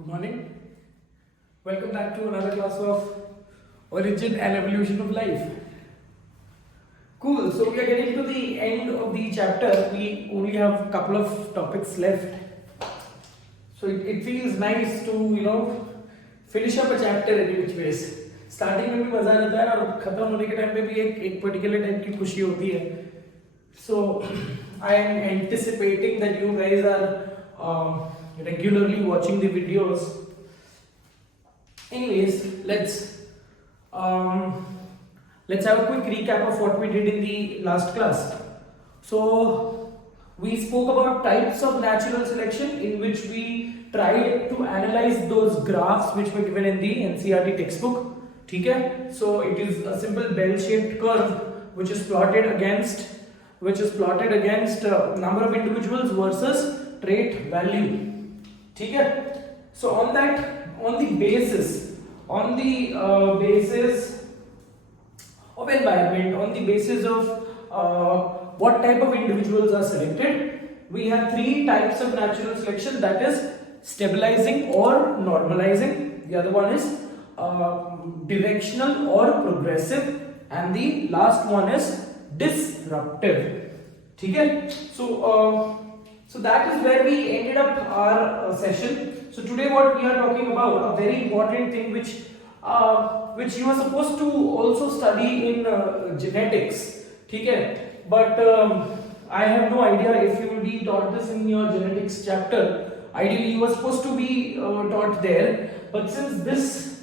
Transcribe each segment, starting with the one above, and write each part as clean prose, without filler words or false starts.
Good morning. Welcome back to another class of Origin and Evolution of Life. Cool. So we are getting to the end of the chapter. We only have a couple of topics left. So it feels nice to finish up a chapter in which ways. Starting में भी मजा रहता है और खत्म होने के time पे भी एक particular टाइप की खुशी होती है. So I am anticipating that you guys are regularly watching the videos. Anyways, let's have a quick recap of what we did in the last class. So we spoke about types of natural selection, in which we tried to analyze those graphs which were given in the NCERT textbook. Okay? So it is a simple bell-shaped curve which is plotted against number of individuals versus trait value. Okay? So on the basis of environment, on the basis of what type of individuals are selected, we have three types of natural selection, that is stabilizing or normalizing. The other one is directional or progressive, and the last one is disruptive. Okay? So that is where we ended up our session. So today what we are talking about, a very important thing which you are supposed to also study in genetics. Okay? But I have no idea if you will be taught this in your genetics chapter. Ideally you are supposed to be taught there, but since this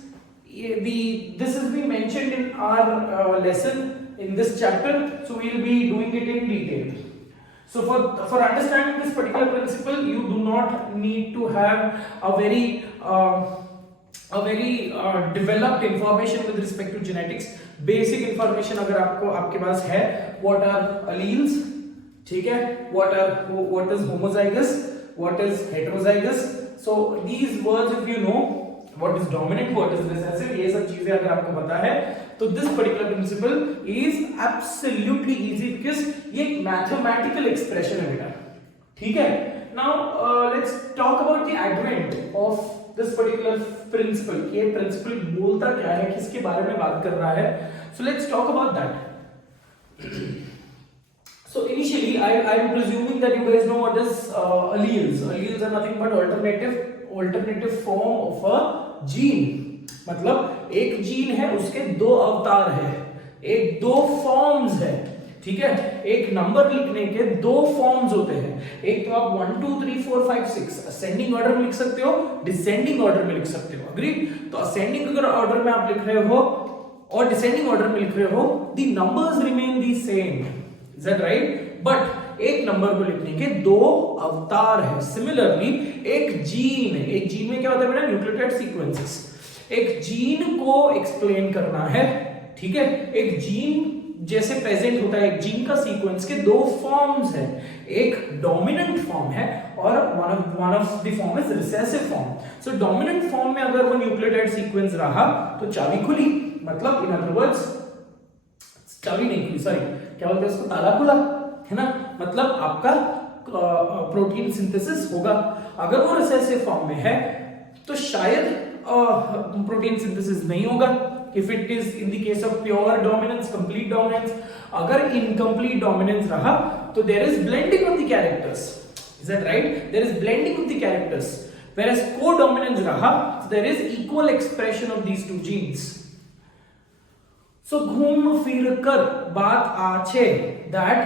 has been mentioned in our lesson in this chapter, so we will be doing it in detail. So for understanding this particular principle, you do not need to have a very developed information with respect to genetics. Basic information अगर आपके पास है, what are alleles, ठीक है, what is homozygous, what is heterozygous. So these words, if you know, what is dominant, what is recessive, ये सब चीजें अगर आपको पता है, तो this particular principle is absolutely easy because ये एक mathematical expression है बेटा. ठीक है? Now let's talk about the advent of this particular principle. ये principle बोलता क्या है, किसके बारे में बात कर रहा है? So let's talk about that. So initially, I am presuming that you guys know what is alleles. Alleles are nothing but alternative form of a gene. मतलब एक जीन है, उसके दो अवतार है, एक दो फॉर्म्स है. ठीक है? एक नंबर लिखने के दो फॉर्म्स होते हैं. एक तो आप 1 2 3 4 5 6 असेंडिंग ऑर्डर में लिख सकते हो, डिसेंडिंग ऑर्डर में लिख सकते हो. अग्री? तो असेंडिंग अगर ऑर्डर में आप लिख रहे हो और डिसेंडिंग ऑर्डर में लिख रहे हो, the numbers remain the same. Is that right? But एक नंबर को लिखने के दो अवतार है. सिमिलरली एक जीन में क्या होता है बेटा? Nucleotide sequences. एक जीन को एक्सप्लेन करना है. ठीक है? एक जीन जैसे प्रेजेंट होता है, एक जीन का सीक्वेंस के दो फॉर्म्स है. एक डोमिनेंट फॉर्म है और one of the form is recessive form. So dominant form में अगर वो न्यूक्लियोटाइड सीक्वेंस रहा तो चाबी खुली. मतलब इन अदर वर्ड्स, चाबी नहीं खुली, सॉरी, क्या बोलते हैं उसको, ताला खुला, है ना? मतलब आपका प्रोटीन सिंथेसिस होगा. अगर वो रिसेसिव फॉर्म में है तो शायद प्रोटीन सिंथेसिस नहीं होगा. If it is in the case of pure dominance, complete dominance, अगर incomplete dominance रहा तो there is blending of the characters. Is that right? There is blending of the characters. Whereas co-dominance रहा, so there is equal expression of these two genes. So घूम फिर कर बात आछे that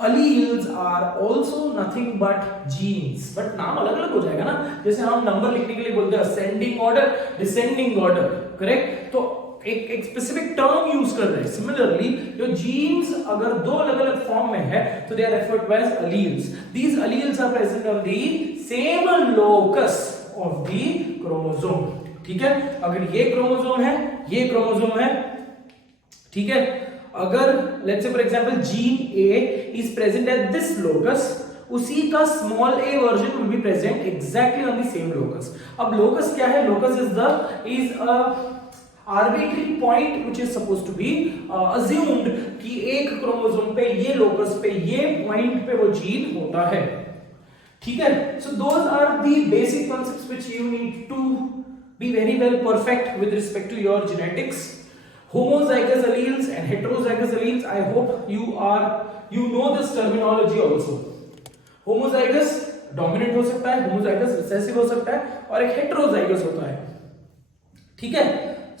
alleles are also nothing but genes. But नाम अलग अलग हो जाएगा ना. जैसे हम नंबर लिखने के लिए बोलते हैं ascending order, descending order, correct? तो एक स्पेसिफिक टर्म यूज कर रहे हैं. सिमिलरली जो जीन्स अगर दो अलग अलग फॉर्म में है तो they are referred to as alleles. These alleles are present on the same locus of the chromosome. ठीक है? अगर ये क्रोमोसोम है, ये क्रोमोसोम है, ठीक है? अगर let's say for example gene A is present at this locus, उसी का small a version will be present exactly on the same locus. अब लोकस क्या है? Locus is a arbitrary point which is supposed to be assumed कि एक chromosome पे ये locus पे ये पॉइंट पे वो जीन होता है. ठीक है, so those are the basic concepts which you need to be very well perfect with respect to your genetics. Homozygous alleles and heterozygous alleles, I hope you know this terminology also. Homozygous dominant हो सकता है, homozygous recessive हो सकता है, और एक heterozygous होता है, ठीक है।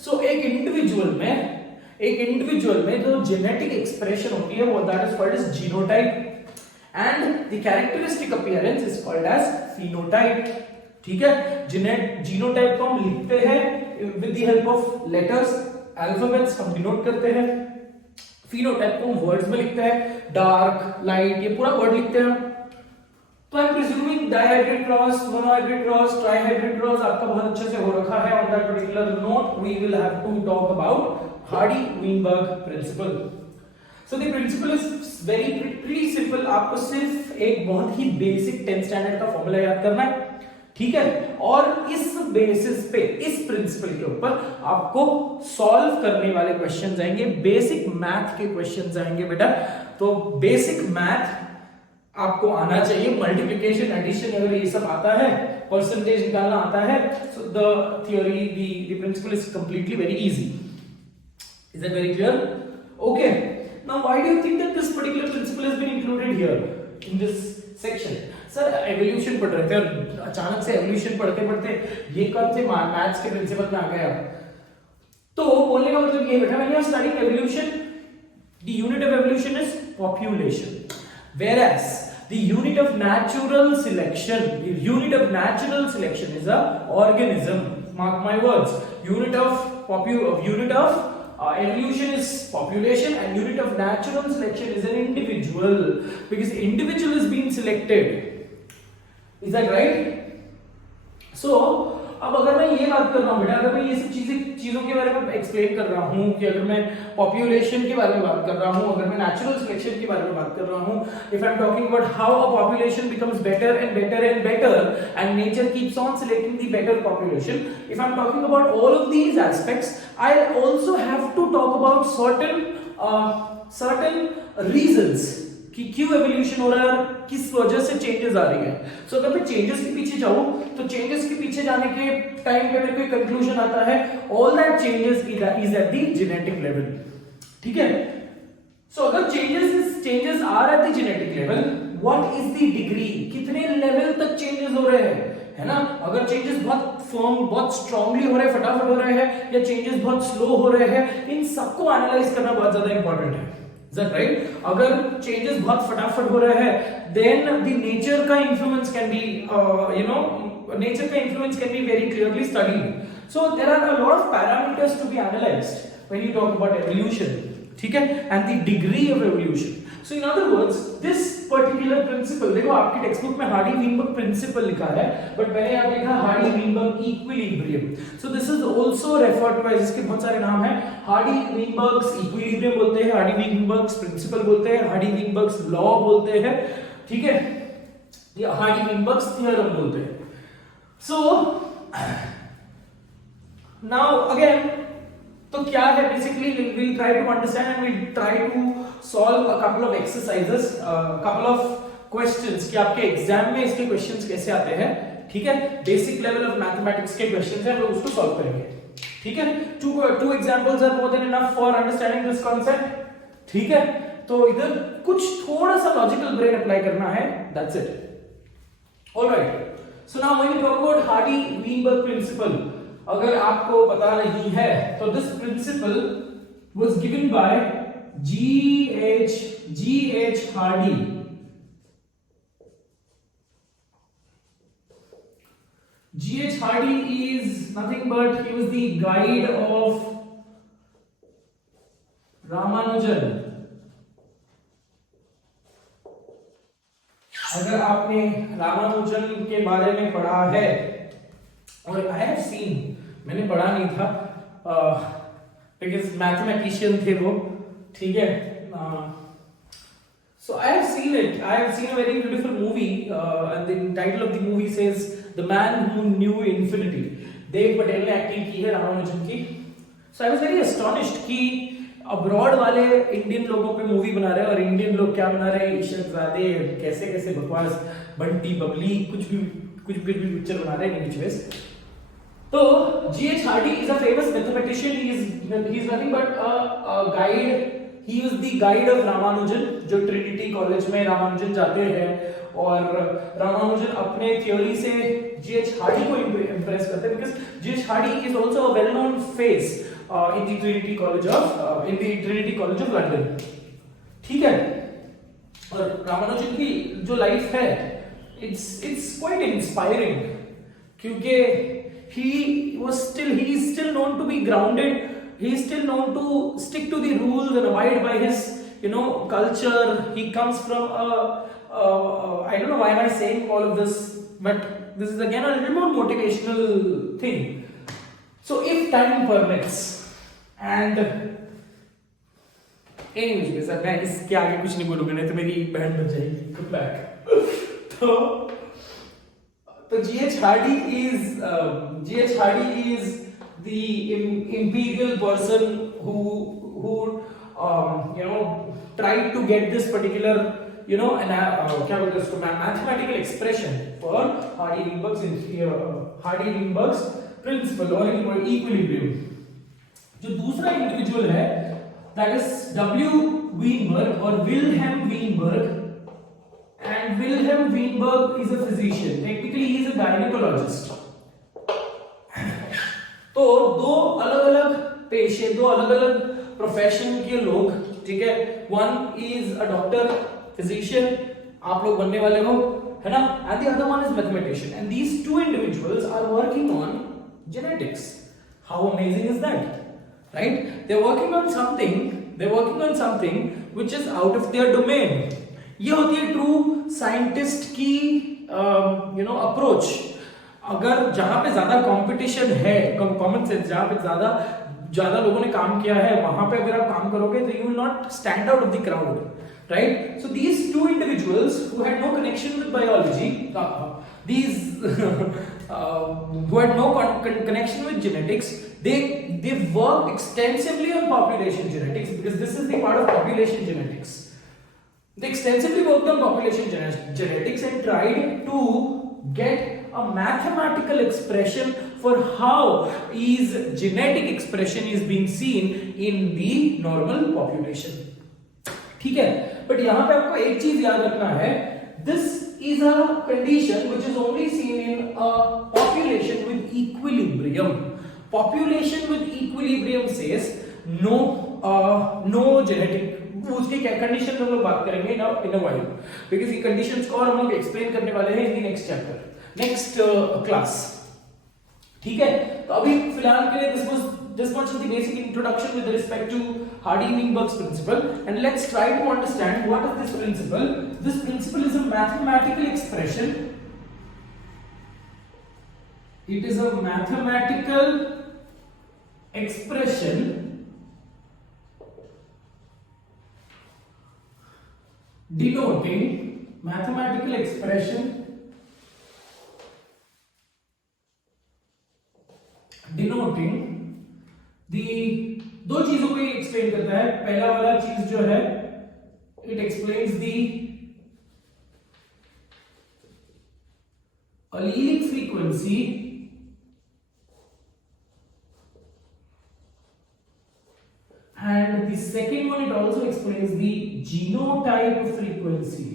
सो एक इंडिविजुअल में जो जेनेटिक एक्सप्रेशन होती है वो that is called as genotype, and the characteristic appearance is called as phenotype, ठीक है। जीनोटाइप को हम लिखते हैं with the help of letters, alphabets हम डिनोट करते हैं। फिनोटाइप को हम वर्ड्स में लिखते हैं, डार्क, लाइट, ये पूरा वर्ड लिखते हैं। तो I am presuming dihybrid cross, monohybrid cross, trihybrid cross आपका बहुत अच्छे से हो रखा है। On that particular note we will have to talk about Hardy Weinberg principle. So the principle is very pretty simple, आपको सिर्फ एक बहुत ही बेसिक 10th स्टैंडर्ड का फॉर्मूला याद करना है, ठीक है। और इस बेसिस पे, इस प्रिंसिपल के ऊपर आपको सॉल्व करने वाले क्वेश्चंस आएंगे, बेसिक मैथ के क्वेश्चंस आएंगे बेटा। तो बेसिक मैथ आपको आना चाहिए, मल्टीप्लिकेशन, एडिशन, अगर ये सब आता है, परसेंटेज निकालना आता है, so the theory, the principle is completely very easy. Is that very clear? Okay, now why do you think that this particular principle has been included here in this section? Sir evolution पढ़ रहे थे और अचानक से evolution पढ़ते पढ़ते ये कौन से मैथ्स के प्रिंसिपल में आ गया? तो बोलने का मतलब ये बेटा, when you are studying evolution, the unit of evolution is population, whereas the unit of natural selection is a organism. Mark my words, unit of evolution is population, and unit of natural selection is an individual, because individual is being selected. Is that right? So अब अगर मैं ये बात कर रहा हूँ बेटा, अगर मैं ये सब चीजों के बारे में एक्सप्लेन कर रहा हूँ, कि अगर मैं पॉपुलेशन के बारे में बात कर रहा हूँ, अगर मैं नेचुरल सिलेक्शन के बारे में बात कर रहा हूँ, if I am talking about how a population becomes better and better and better and nature keeps on selecting the better population, if I am talking about all of these aspects, I also have to talk about certain reasons कि क्यों evolution हो रहा है और किस वजह से changes आ रही है। सो अगर मैं चेंजेस के पीछे जाऊं, तो चेंजेस के पीछे जाने के टाइम पे मेरे को एक कंक्लूजन आता है, all that changes is at the genetic level, ठीक है। सो अगर changes are at the genetic level, what is the degree, कितने लेवल तक चेंजेस हो रहे हैं, है ना। अगर चेंजेस बहुत फर्म, बहुत स्ट्रांगली हो रहे हैं, फटाफट हो रहे हैं, या चेंजेस बहुत स्लो हो रहे हैं, इन सबको एनालाइज करना बहुत ज्यादा इंपॉर्टेंट है। Is that right? अगर changes बहुत फटाफट हो रहे हैं, then the nature का influence can be, nature का influence can be very clearly studied. So there are a lot of parameters to be analyzed when you talk about evolution, ठीक है, and the degree of evolution. So in other words, this particular principle, देखो आपकी text book में Hardy Weinberg principle लिखा है, but मैंने यहाँ लिखा Hardy Weinberg equilibrium. So this is also referred to as, इसके बहुत सारे नाम हैं, हार्डी-वीनबर्ग्स इक्विलिब्रियम बोलते हैं, हार्डी-वीनबर्ग्स प्रिंसिपल बोलते हैं, हार्डी-वीनबर्ग्स लॉ बोलते हैं, ठीक है, या हार्डी-वीनबर्ग्स थ्योरम बोलते हैं। सो नाउ अगेन, तो क्या है basically, we'll try to understand and we'll try to solve a couple of exercises, couple of questions कि आपके एग्जाम में इसके क्वेश्चंस कैसे आते हैं, ठीक है। बेसिक लेवल ऑफ मैथमेटिक्स के क्वेश्चंस हैं, हम लोग उसको सॉल्व करेंगे, ठीक है। Two examples are more than enough for understanding this concept, ठीक है। तो इधर कुछ थोड़ा सा लॉजिकल ब्रेन अप्लाई करना है, that's it. Alright, so now when we talk about Hardy Weinberg principle, अगर आपको पता नहीं है, तो this principle was given by G.H. Hardy. G.H. Hardy is nothing but he was the guide of Ramanujan. अगर आपने रामानुजन के बारे में पढ़ा है, और आई हैव सीन, मैंने पढ़ा नहीं था बिकॉज मैथमेटिशियन थे वो, ठीक है। So I have seen it, I have seen a very beautiful movie and the title of the movie says the man who knew infinity. Dev Patel ने एक्टिंग की है रामानुजन की। So I was very astonished कि abroad वाले Indian लोगों पे movie बना रहे हैं, और इंडियन लोग क्या बना रहे हैं, इशरत ज़ादे कैसे कैसे बकवास बंटी बबली कुछ भी पिक्चर बना रहे हैं बीच में। तो G.H. Hardy is a famous mathematician. He is nothing but a guide. He was the guide of Ramanujan, जो ट्रिनिटी कॉलेज में रामानुजन जाते हैं और रामानुजन अपने थ्योरी से G.H. Hardy को इम्प्रेस करते हैं, because G.H. Hardy is also a well-known face in the Trinity College of London. ठीक है, और रामानुजन की जो लाइफ है it's quite inspiring, क्योंकि he is still known to be grounded. He is still known to stick to the rules and abide by his culture. He comes from I don't know why am I saying all of this, but this is again a little more motivational thing. So if time permits, and anyways sir मैं इसके आगे कुछ नहीं बोलूंगा, नहीं तो मेरी बहन बन जाएगी। Come back. तो G.H. Hardy is the imperial person who tried to get this particular क्या बोलते हैं उसको, mathematical expression for Hardy-Weinberg's principle or equilibrium। जो दूसरा इंडिविजुअल है that is W. Weinberg or Wilhelm Weinberg, and Wilhelm Weinberg is a physician. Technically he is a gynecologist। तो दो अलग-अलग पेशे, दो अलग-अलग प्रोफेशन के लोग, ठीक है, one is a doctor physician, आप लोग बनने वाले हो, है ना, and the other one is mathematician, and these two individuals are working on genetics। How amazing is that, right? They are working on something which is out of their domain. ये होती है ट्रू साइंटिस्ट की approach. अगर जहां पे ज्यादा competition है, common sense, जहां पे ज्यादा लोगों ने काम किया है, वहां पे अगर आप काम करोगे तो you will not stand out of the crowd, right? So these two individuals who had no connection with biology, who had no connection with genetics, they worked extensively on population genetics, because this is the part of population genetics. They extensively worked on population genetics and tried to get a mathematical expression for how is genetic expression is being seen in the normal population। ठीक है, but यहां पे आपको एक चीज याद रखना है, this is a condition which is only seen in a population with equilibrium। Population with equilibrium says no genetic, उसकी क्या कंडीशन हम लोग बात करेंगे इन अ वाइल, बिकॉज़ ये कंडीशंस को और हम लोग एक्सप्लेन करने वाले हैं इन the next chapter, next class. ठीक है, तो अभी फिलहाल के लिए this much is the basic introduction with respect to Hardy-Weinberg's principle, and let's try to understand what is this principle. This principle is a mathematical expression. It is a mathematical expression denoting दो चीजों को ये explain करता है। पहला वाला चीज जो है, it explains the allelic frequency and the second one, it also explains the genotype frequency।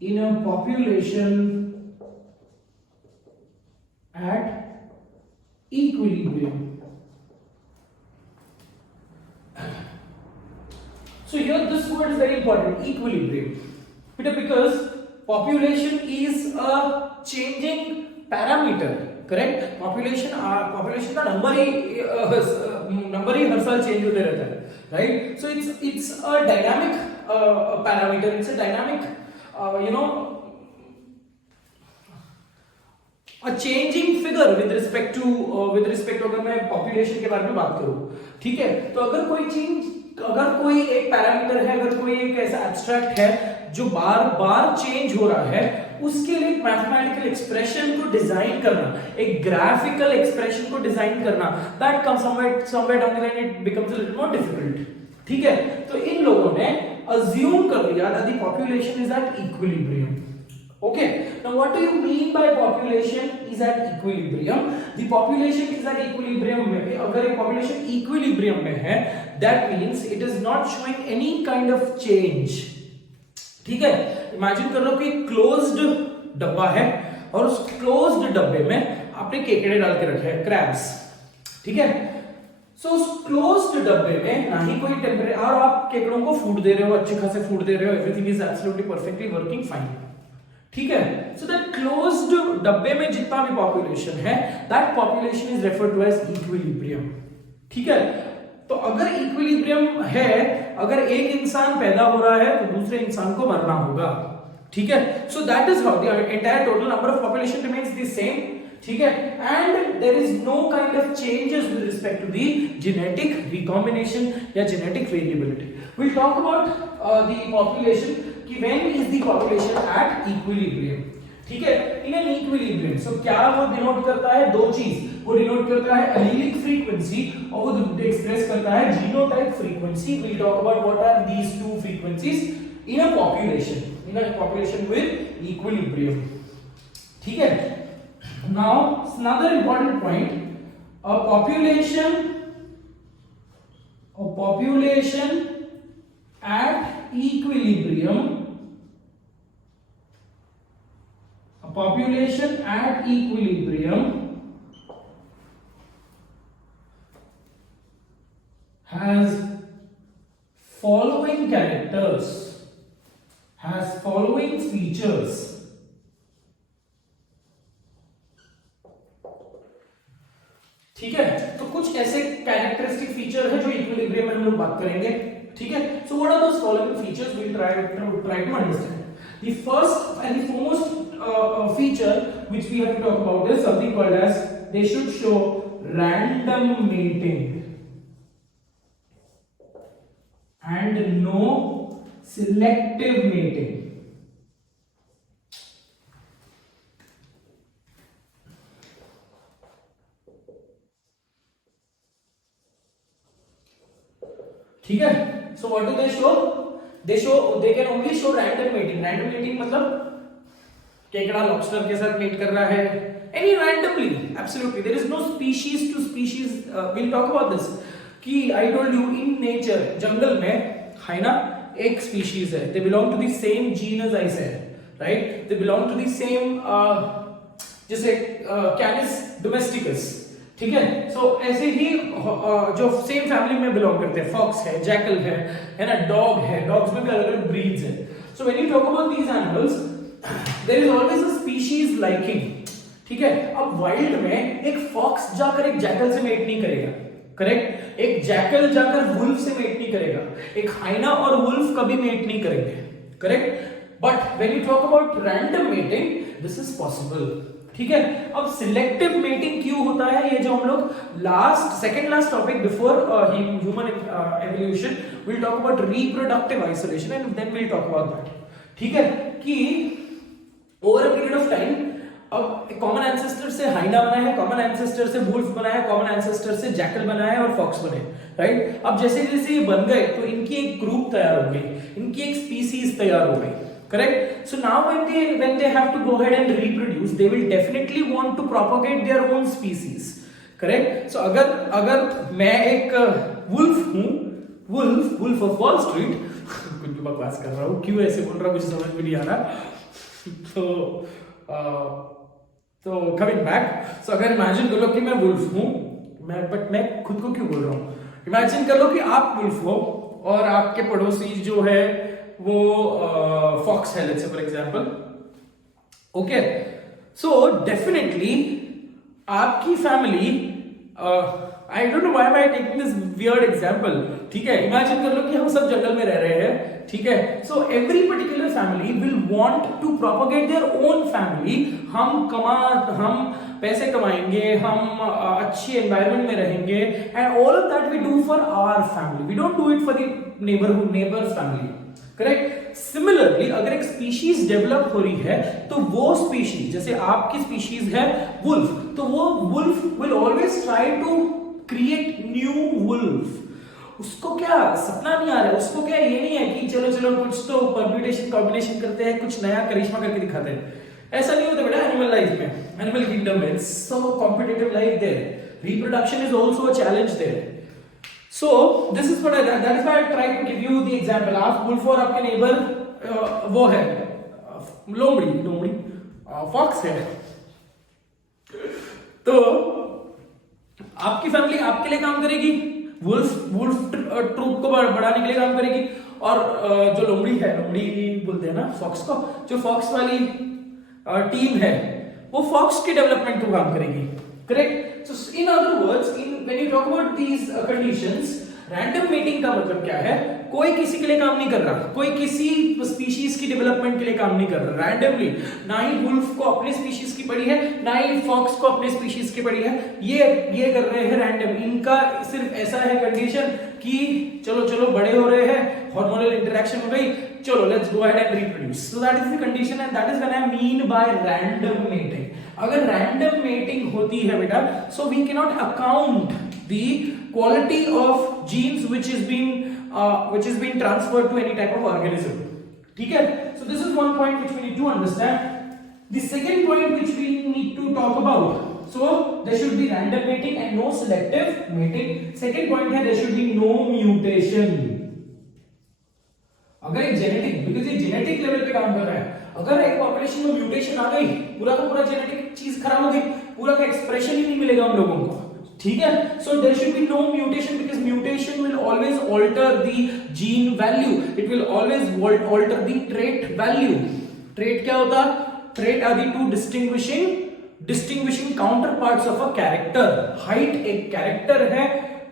in a population at equilibrium। So here this word is very important, equilibrium, because population is a changing parameter, correct? population का number ही हर साल change होते रहता है, right? So it's a dynamic parameter, it's a dynamic a changing figure with respect to अगर मैं population के बारे में बात करूं, ठीक है, तो अगर कोई एक पैरामीटर है, अगर कोई एक ऐसा एब्स्ट्रैक्ट है जो बार बार चेंज हो रहा है, उसके लिए एक मैथमेटिकल एक्सप्रेशन को डिजाइन करना, एक ग्राफिकल एक्सप्रेशन को डिजाइन करना, that comes somewhere down the line it becomes a little more difficult. ठीक है, तो इन लोगों ने अज्यूम कर लिया that the population is at equilibrium. Okay, now what do you mean by population is at equilibrium? The population is at equilibrium में, अगर एक population equilibrium में है, that means it is not showing any kind of change. ठीक है, imagine कर लो कि closed डब्बा है और उस क्लोज्ड डब्बे में आपने केकड़े डाल के रखे हैं, क्रैब्स। ठीक है, सो उस क्लोज्ड डब्बे में ना ही कोई टेम्परेचर, और आप केकड़ों को फूड दे रहे हो, अच्छे खासे फूड दे रहे हो, everything is absolutely perfectly working fine. ठीक है, सो दैट क्लोज्ड डब्बे में जितना भी पॉपुलेशन है, that population is referred to as equilibrium. ठीक है, तो अगर इक्विलिब्रियम है, अगर एक इंसान पैदा हो रहा है तो दूसरे इंसान को मरना होगा। ठीक है, so that is how the entire total number of population remains the same. ठीक है, and there is no kind of changes with respect to the genetic recombination या genetic variability. We will talk about the population कि when is the population at equilibrium. ठीक है, in an equilibrium, सो क्या वो denote करता है? दो चीज, वो डिनोट करता है एलीलिक फ्रीक्वेंसी और वो एक्सप्रेस करता है genotype frequency. We will talk about what are these two frequencies in a population with equilibrium. ठीक है, now another important point, a population at equilibrium, a population at equilibrium has following characters, has following features. ठीक है, तो कुछ ऐसे characteristic feature है जो equilibrium में हम लोग बात करेंगे। ठीक है, so what are those following features? We will try to understand. The first and the foremost feature which we have to talk about is something called as they should show random mating and no selective mating. ठीक है, so what do they show? They can only show random mating. Random mating मतलब केकड़ा lobster के साथ mate कर रहा है, any randomly, absolutely there is no species to species. We will talk about this कि I told you in nature, जंगल में है ना एक स्पीशीज है, they belong to the same genus I said, right? They belong to the same, जैसे Canis domesticus. ठीक है, सो ऐसे ही जो सेम फैमिली में बिलोंग करते हैं, फॉक्स है, जैकल है ना, डॉग है, डॉग्स में भी अलग अलग ब्रीड्स है। So when you talk about these animals, there is always a species liking. ठीक है, अब वाइल्ड में एक फॉक्स जाकर एक जैकल से मेट नहीं करेगा, करेक्ट? एक जैकल जाकर वुल्फ से मेट नहीं करेगा, एक हाइना और वुल्फ कभी मेट नहीं करेंगे, correct? But when you talk about random mating, this is possible. ठीक है, अब सिलेक्टिव मेटिंग क्यों होता है, ये जो हम लोग second last topic before human evolution, will talk about reproductive isolation and then will talk about that. ठीक है, कि over a period of time अब कॉमन एंसेस्टर से हाइना बना है, कॉमन एंसेस्टर से वुल्फ बना है, कॉमन एंसेस्टर से जैकल बना है और फॉक्स बने, राइट? अब जैसे जैसे ये बन गए तो इनकी एक ग्रुप तैयार हो गई, इनकी एक स्पीसीज तैयार हो गई, correct? So now when they have to go ahead and reproduce, they will definitely want to propagate their own species, correct? So अगर मैं एक वुल्फ हूँ, वुल्फ ऑफ वॉल स्ट्रीट, कुछ भी बकवास कर रहा हूँ, क्यों ऐसे बोल रहा हूँ मुझे समझ में नहीं आ रहा। तो कमिंग बैक, सो अगर इमेजिन कर लो कि मैं वुल्फ हूँ, मैं खुद को क्यों बोल रहा हूँ? इमेजिन कर लो कि आप वुल्फ हो और आपके पड़ोसी जो है वो फॉक्स है, let's say for example. Okay, so definitely आपकी family, I don't know why I taking this weird example. ठीक है, इमेजिन कर लो कि हम सब जंगल में रह रहे हैं, ठीक है? So every particular family will want to propagate their own family. हम पैसे कमाएंगे, हम अच्छी एनवायरनमेंट में रहेंगे, and all of that we do for our family, we don't do it for the neighbours family, correct. Similarly अगर एक species develop हो रही है तो वो स्पीशीज, जैसे आपकी स्पीशीज है वुल्फ, तो वो wolf will always try to create new wolf. उसको क्या सपना नहीं आ रहा है, उसको क्या ये नहीं है कि चलो चलो कुछ तो परम्यूटेशन कॉम्बिनेशन करते हैं, कुछ नया करिश्मा करके दिखाते हैं। ऐसा नहीं होता बेटा एनिमल लाइफ में, एनिमल किंगडम में so competitive life there, reproduction is also a challenge there. So this is what that is why I try to give you the example। आप वुल्फ और आपके नेबर वो है लोमड़ी फॉक्स है, तो आपकी फैमिली आपके लिए काम करेगी, वुल्फ ट्रूप को बढ़ाने के लिए काम करेगी, और जो लोमड़ी है, लोमड़ी बोलते हैं ना फॉक्स को, जो फॉक्स वाली टीम है वो फॉक्स के डेवलपमेंट को काम करेगी, correct. So in other words, when you talk about these conditions, random mating का मतलब क्या है? कोई किसी के लिए काम नहीं कर रहा, कोई किसी स्पीशीज की डेवलपमेंट के लिए काम नहीं कर रहा रैंडमली। ना ही वुल्फ को अपने स्पीशीज की पड़ी है, ना ही फॉक्स को अपने स्पीशीज की पड़ी है, ये कर रहे हैं रैंडम। इनका सिर्फ ऐसा है कंडीशन कि चलो चलो बड़े हो रहे हैं, हार्मोनल इंटरेक्शन हो गई, चलो let's go ahead and reproduce. So that is the condition and that is what I mean by random mating. अगर रैंडम मेटिंग होती है बेटा, so we can not account the quality of genes which is been transferred to any type of organism, ठीक है। So this is one point which we need to understand. The second point which we need to talk about, so there should be random mating and no selective mating। second point है there should be no mutation। अगर एक genetic, because ये genetic level पे काम कर रहा है, अगर एक पॉपुलेशन में म्यूटेशन आ गई, पूरा का पूरा जेनेटिक चीज खराब हो गई, पूरा का एक्सप्रेशन ही नहीं मिलेगा हम लोगों को, ठीक है। So there should be no mutation because mutation will always alter the gene value, it will always alter the trait value. Trait क्या होता है? Trait are the two distinguishing counterparts of a character. Height एक character है,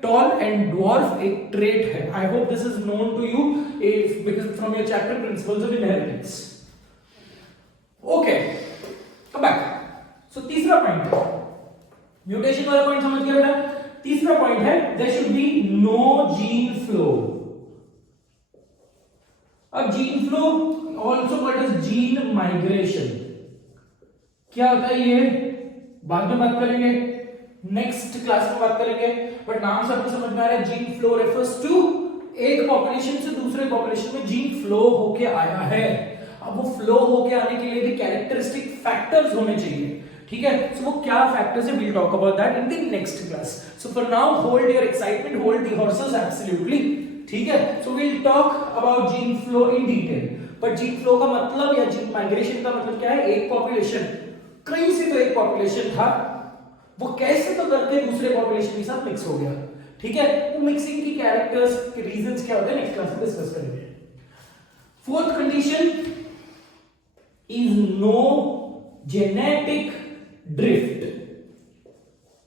tall and dwarf एक trait है। I hope this is known to you if because from your chapter principles of inheritance. Okay, come back. So तीसरा point, mutation वाला point समझ गया बेटा। तीसरा पॉइंट है there should be no gene flow. अब gene flow also called as gene migration. क्या होता है ये बाद में बात करेंगे, नेक्स्ट क्लास में बात करेंगे, बट नाम से आपको समझ में आ रहा है। जीन फ्लो रेफर्स टू एक पॉपुलेशन से दूसरे पॉपुलेशन में जीन फ्लो होके आया है। अब वो फ्लो होके आने के लिए भी कैरेक्टरिस्टिक फैक्टर्स होने चाहिए, ठीक है। सो वो क्या फैक्टर्स है, we will talk about that in the next class. So for now hold your excitement, hold the horses absolutely, ठीक है। So we will talk about gene flow in detail. But gene flow का मतलब या gene migration का मतलब क्या है? एक पॉपुलेशन, कहीं से तो एक पॉपुलेशन था, वो कैसे तो करके दूसरे पॉपुलेशन के साथ मिक्स हो गया, ठीक है। वो मिक्सिंग की कैरेक्टर्स के रीजंस क्या होते हैं नेक्स्ट क्लास में डिस्कस करेंगे। Fourth condition is no genetic drift.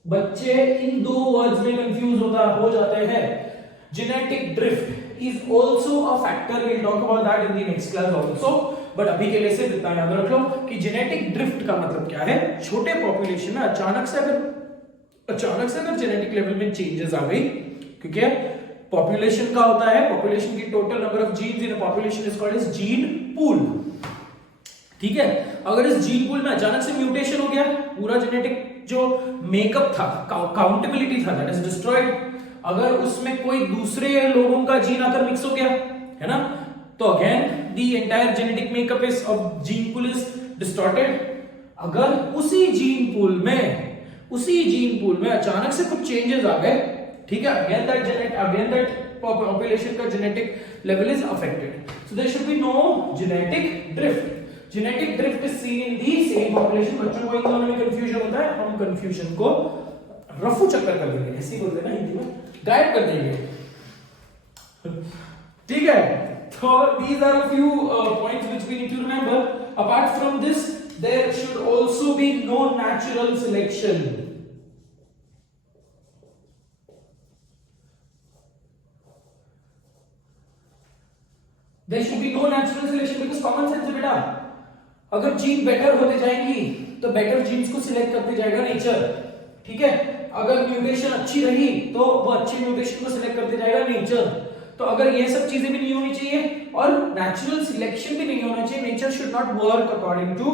बच्चे इन दो वर्ड्स में कंफ्यूज हो जाते हैं। Genetic drift is also a factor, we will talk about that in the next class also. But अभी के लिए सिर्फ इतना याद रख लो कि जेनेटिक ड्रिफ्ट का मतलब क्या है। छोटे पॉपुलेशन में अचानक से अगर जेनेटिक लेवल में चेंजेस आ गई, क्योंकि पॉपुलेशन का होता है, पॉपुलेशन की total number of genes in a population is called as gene pool, ठीक है। अगर इस जीन पूल में अचानक से म्यूटेशन हो गया, पूरा जेनेटिक जो मेकअप था, काउंटेबिलिटी था, दैट इज डिस्ट्रॉयड। अगर उसमें कोई दूसरे लोगों का जीन आकर मिक्स हो गया, है ना, तो again the entire genetic makeup is of gene pool is distorted। अगर उसी जीन पूल में अचानक से कुछ चेंजेस आ गए, ठीक है, again that population का genetic level is affected। So there should be no genetic drift। genetic drift is seen in the same population। बच्चों को इन दोनों में confusion होता है, हम confusion को रफू चक्कर कर देंगे, ऐसे बोलते हैं ना हिंदी में, गायब कर देंगे, ठीक है। So these are a few points which we need to remember। Apart from this, there should also be no natural selection। There should be no natural selection because common sense है बेटा। अगर जीन बेटर होते जाएंगी तो better jeans को select करते जाएगा nature, ठीक है। अगर म्यूटेशन अच्छी रही तो वो अच्छी म्यूटेशन को सिलेक्ट करते जाएगा नेचर। तो अगर ये सब चीजें भी नहीं होनी चाहिए और नेचुरल सिलेक्शन भी नहीं होना चाहिए, nature should not work according to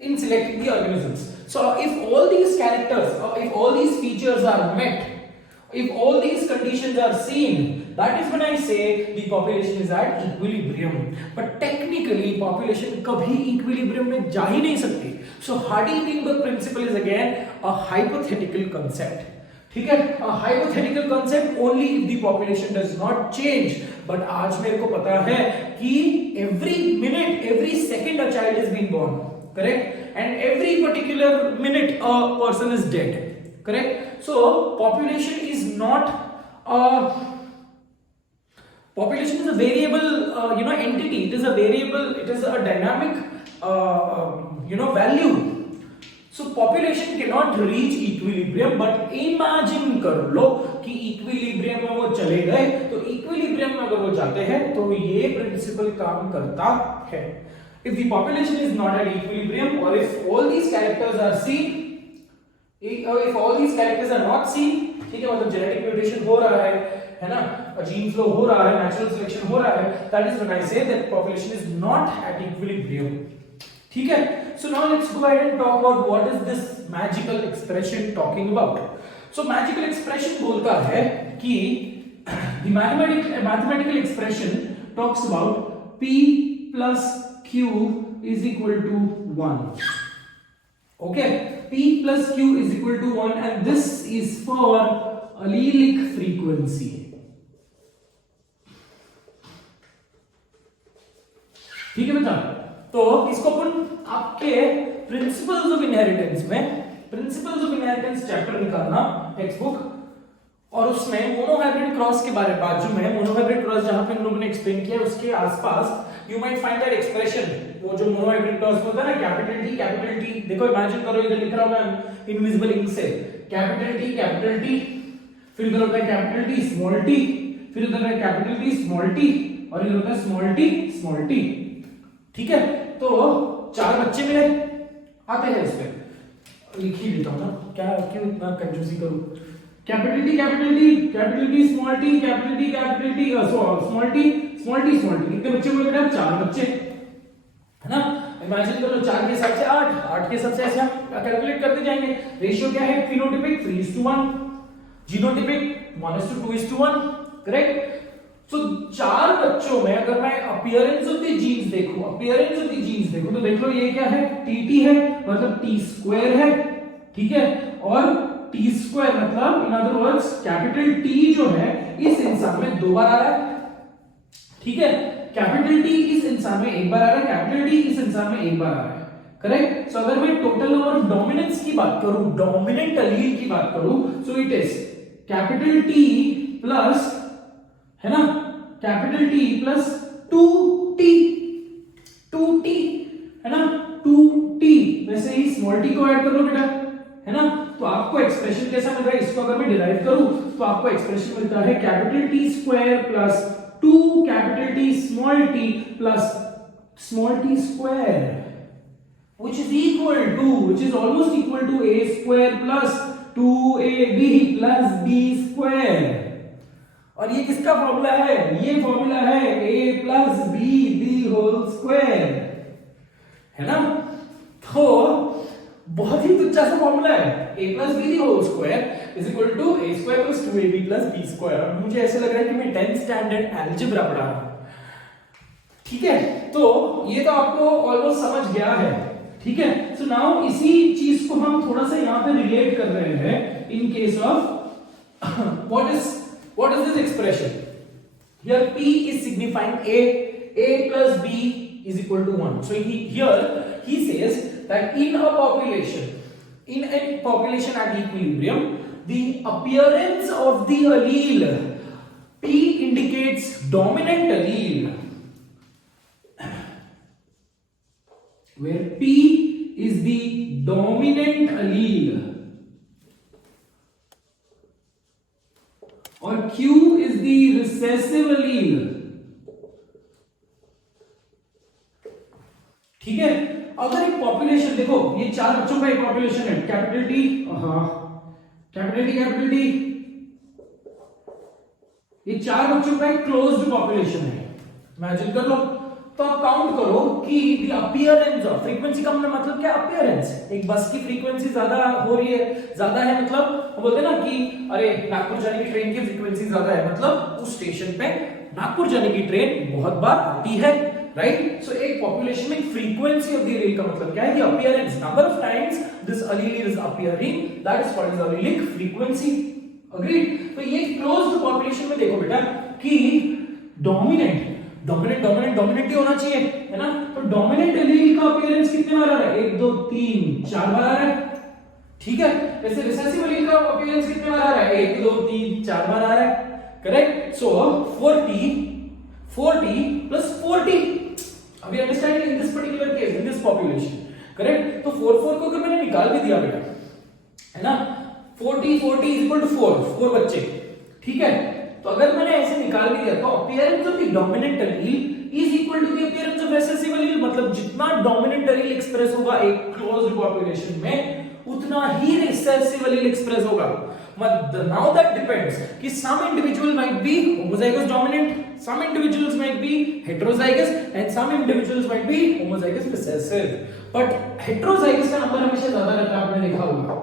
in selecting the organisms. So if all these characters, if all these features are met, if all these conditions are seen, that is when I say the population is at equilibrium. But technically population कभी equilibrium में जा ही नहीं सकती. So Hardy-Weinberg principle is again a hypothetical concept. ठीक है, a hypothetical concept only if the population does not change. But आज मेरे को पता है कि every minute, every second a child is being born. Correct? And every particular minute a person is dead. Correct? So population is not population is a variable entity. It is a variable, it is a dynamic value. So population cannot reach equilibrium, but imagine कर लो कि equilibrium में वो चले गए, तो equilibrium में अगर वो जाते हैं तो ये principle काम करता है. If the population is not at equilibrium, or if all these characters are seen, if all these characters are not seen, ठीक है, मतलब genetic mutation हो रहा है ना, gene flow हो रहा है, natural selection हो रहा है, that is when I say that population is not at equilibrium. ठीक है, so now let's go ahead and talk about what is this magical expression talking about. So magical expression बोलता है कि the mathematical expression talks about P plus Q is equal to 1. Okay, P plus Q is equal to 1, and this is for allelic frequency. ठीक है बेटा, तो इसको अपन आपके principles of inheritance chapter निकालना टेक्स्ट बुक, और उसमें मोनोहाइब्रिड क्रॉस के बारे में बाजू में मोनोहाइब्रिड क्रॉस जहां पे हम लोगों ने एक्सप्लेन किया उसके आसपास you might find that expression, वो जो मोनोहाइब्रिड क्रॉस होता है ना, कैपिटल टी, देखो इमेजिन करो इधर लिख रहा हूं मैं इनविजिबल इंक से, कैपिटल टी, फिर इधर होता है कैपिटल टी स्मॉल टी, फिर इधर है कैपिटल टी स्मॉल टी, और इधर होता है स्मॉल टी. ठीक है, तो 4 बच्चे मेरे आते हैं, इस पे लिख ही देता हूं ना, क्या क्यों इतना कंफ्यूजिंग करूं. कैपिटल टी स्मॉल टी कितने बच्चे हुए बेटा? 4 बच्चे, है ना. इमेजिन करो 4 के हिसाब से 8 के हिसाब से ऐसे हम कैलकुलेट करते जाएंगे. रेशियो क्या है? Phenotypic 3:1, genotypic 1:2:1. करेक्ट. सो 4 बच्चों में अगर मैं अपीयरेंस ऑफ द जीन्स देखूं तो देख लो ये क्या है? टीटी है, मतलब टी स्क्वायर है. ठीक है, और टी स्क्वायर मतलब in other words capital T जो है इस इंसान में 2 बार आ रहा है. ठीक है, कैपिटल टी इस इंसान में 1 बार आ रहा है, कैपिटल टी इस इंसान में 1 बार आ रहा है. करेक्ट. सो अगर मैं टोटल नंबर ऑफ डोमिनेंस की बात करूं, डोमिनेंट अलील की बात करूं, so it is capital T plus, है ना, कैपिटल टी प्लस 2t, है ना, 2t. वैसे ही स्मॉल टी को ऐड कर लो बेटा, है ना. तो आपको एक्सप्रेशन कैसा मिल रहा है? इसको अगर मैं डिराइव करूं तो आपको एक्सप्रेशन मिलता है capital T square plus 2 capital T small T plus small T square, which is almost equal to a square plus 2ab plus b square. और ये किसका फॉर्मूला है? ये फॉर्मूला है a plus b whole square, है ना. तो बहुत ही तुच्छ सा फॉर्मूला है. a plus b whole square is equal to a square plus 2ab plus b square. और मुझे ऐसे लग रहा है कि मैं 10th स्टैंडर्ड अलजेब्रा पढ़ा रहा हूं. ठीक है, तो ये तो आपको ऑलमोस्ट समझ गया है. ठीक है, सो नाउ इसी चीज को हम थोड़ा सा यहां पे रिलेट कर रहे हैं in case of what is this expression? Here p is signifying a plus b is equal to 1. So here he says that in a population at equilibrium, the appearance of the allele p indicates dominant allele, where p is the dominant allele और Q is the recessive allele. ठीक है, अगर एक population देखो, ये 4 बच्चों का एक पॉपुलेशन है, कैपिटल टी, ये 4 बच्चों का एक क्लोज्ड पॉपुलेशन है, इमेजिन कर लो। तो आप काउंट करो कि द अपीयरेंस ऑफ फ्रीक्वेंसी का मतलब क्या, अपीयरेंस। एक बस की फ्रीक्वेंसी ज्यादा हो रही है, ज्यादा है मतलब बोलते हैं ना कि अरे नागपुर जाने की ट्रेन की फ्रीक्वेंसी ज्यादा है, मतलब उस स्टेशन पे नागपुर जाने की ट्रेन बहुत बार आती है, राइट। सो एक पॉपुलेशन में फ्रीक्वेंसी ऑफ द एलील का मतलब क्या है, the appearance, number of times this allele is appearing, that is called as allelic frequency. Agreed. तो ये क्लोज्ड पॉपुलेशन में देखो बेटा कि डोमिनेंट ही होना चाहिए, है ना। तो डोमिनेंट एलील का अपीयरेंस कितने बार आ रहा है, 1 2 3 4 बार आ रहा है, ठीक है। वैसे रिसेसिव एलील का अपीयरेंस कितने बार आ रहा है, 1 2 3 4 बार आ रहा है, करेक्ट। सो 40 plus 40, अभी understand in this particular case, in this population, correct. तो 4 को अगर मैंने निकाल भी दिया बेटा, है ना, 40 is equal to 4 बच्चे, ठीक है। तो अगर मैंने ऐसे निकाल भी दिया तो appearance of the dominant allele is equal to the appearance of recessive allele, मतलब जितना डोमिनेंट एलील एक्सप्रेस होगा एक क्लोज्ड पॉपुलेशन में, उतना ही रिसेसिव एलील एक्सप्रेस होगा। Now that depends कि some individual might be homozygous dominant, some individuals might be heterozygous and some individuals might be homozygous recessive, but heterozygous का number हमेशा ज्यादा रहता है, आपने देखा होगा,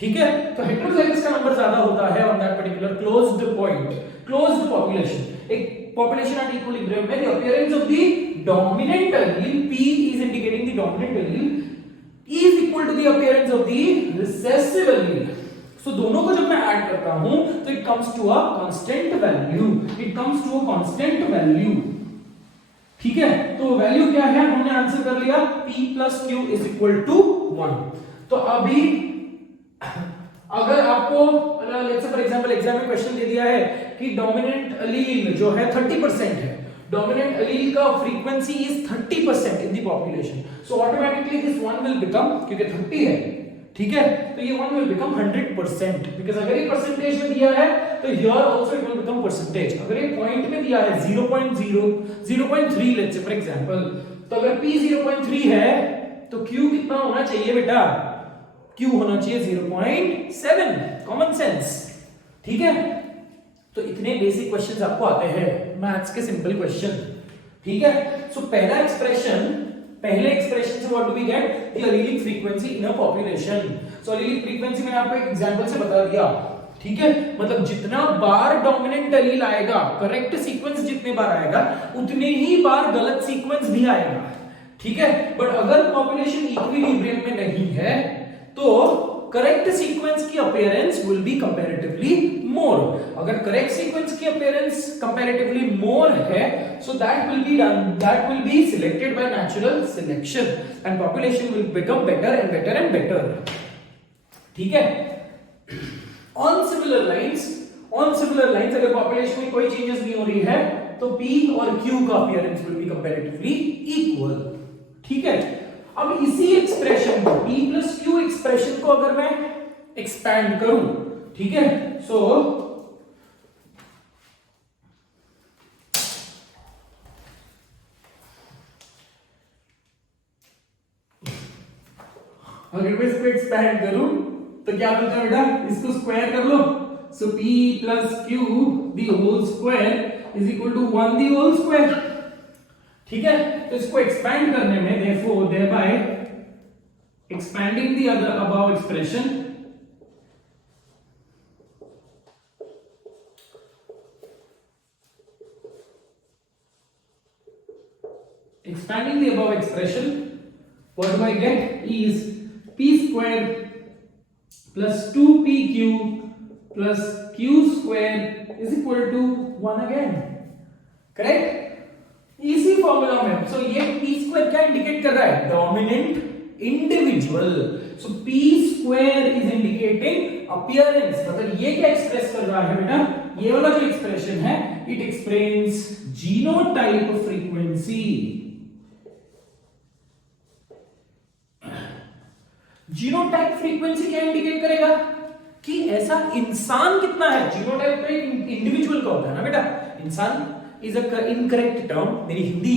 ठीक है। तो heterozygous का नंबर ज्यादा होता है on that particular closed point, closed population, एक population at equilibrium में the appearance of the dominant allele, P is indicating the dominant allele, is equal to the appearance of the recessive allele। So दोनों को जब मैं add करता हूं तो it comes to a constant value, it comes to a constant value, ठीक है। तो वैल्यू क्या है, हमने आंसर कर लिया, P plus Q is equal to 1। तो अभी अगर आपको let's say for example exam में क्वेश्चन दे दिया है कि डोमिनेंट एलील जो है 30% है, डोमिनेंट एलील का frequency is 30% in the population, so automatically this 1 will become, क्योंकि 30 है, ठीक है, तो ये 1 विल बिकम 100%, बिकॉज़ अगर ये परसेंटेज में दिया है तो here also it will become percentage. अगर ये पॉइंट में दिया है 0.3 लेट्स से फॉर एग्जांपल, तो अगर P 0.3 है तो Q कितना होना चाहिए बेटा, Q होना चाहिए 0.7, कॉमन सेंस, ठीक है। तो इतने बेसिक क्वेश्चंस आपको आते हैं मैथ्स के, सिंपल क्वेश्चन, ठीक है। सो पहले एक्सप्रेशन से what do we get, the allelic frequency in a population. So allelic frequency मैंने आपको एक एग्जांपल से बता दिया, ठीक है, मतलब जितना बार डोमिनेंट एलील आएगा, करेक्ट सीक्वेंस जितने बार आएगा उतने ही बार गलत सीक्वेंस भी आएगा, ठीक है। बट अगर पॉपुलेशन इक्विलिब्रियम में नहीं है तो करेक्ट सीक्वेंस की अपीयरेंस विल बी कंपैरेटिवली मोर। अगर करेक्ट सीक्वेंस की अपीयरेंस कंपैरेटिवली मोर है, so that will be selected by natural selection and population will become better and better and better, ठीक है। ऑन सिमिलर लाइंस अगर पॉपुलेशन में कोई changes नहीं हो रही है तो P और Q का appearance will be comparatively equal, ठीक है। अब इसी एक्सप्रेशन को P प्लस Q एक्सप्रेशन को अगर मैं एक्सपैंड करूं, ठीक है, सो अगर मैं इसको एक्सपैंड करूं तो क्या मिलता है बेटा, इसको स्क्वायर कर लो, so P plus Q the whole square is equal to 1 the whole square, ठीक है। तो इसको एक्सपैंड करने में therefore thereby expanding the other above expression, what do I get is P square plus 2PQ plus Q square is equal to 1 again, correct। इसी formula में, सो ये P square क्या इंडिकेट कर रहा है, dominant individual, so P square is indicating appearance, मतलब ये क्या एक्सप्रेस कर रहा है बेटा, ये वाला जो एक्सप्रेशन है it explains genotype frequency. Genotype frequency क्या इंडिकेट करेगा कि ऐसा इंसान कितना है। जीनोटाइप तो एक इंडिविजुअल का होता है ना बेटा, इंसान इज अ इनकरेक्ट टर्म, मेरी हिंदी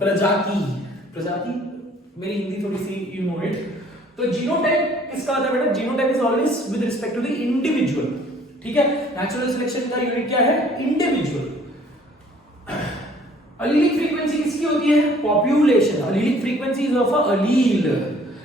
प्रजाति मेरी हिंदी थोड़ी सी यू नो इट। तो जीनोटाइप किसका होता है बेटा, genotype is always with respect to the individual, ठीक है, नेचुरल सिलेक्शन का यूनिट क्या है? इंडिविजुअल। अलीलिक फ्रीक्वेंसी किसकी होती है? Population. Allelic frequency is of a allele,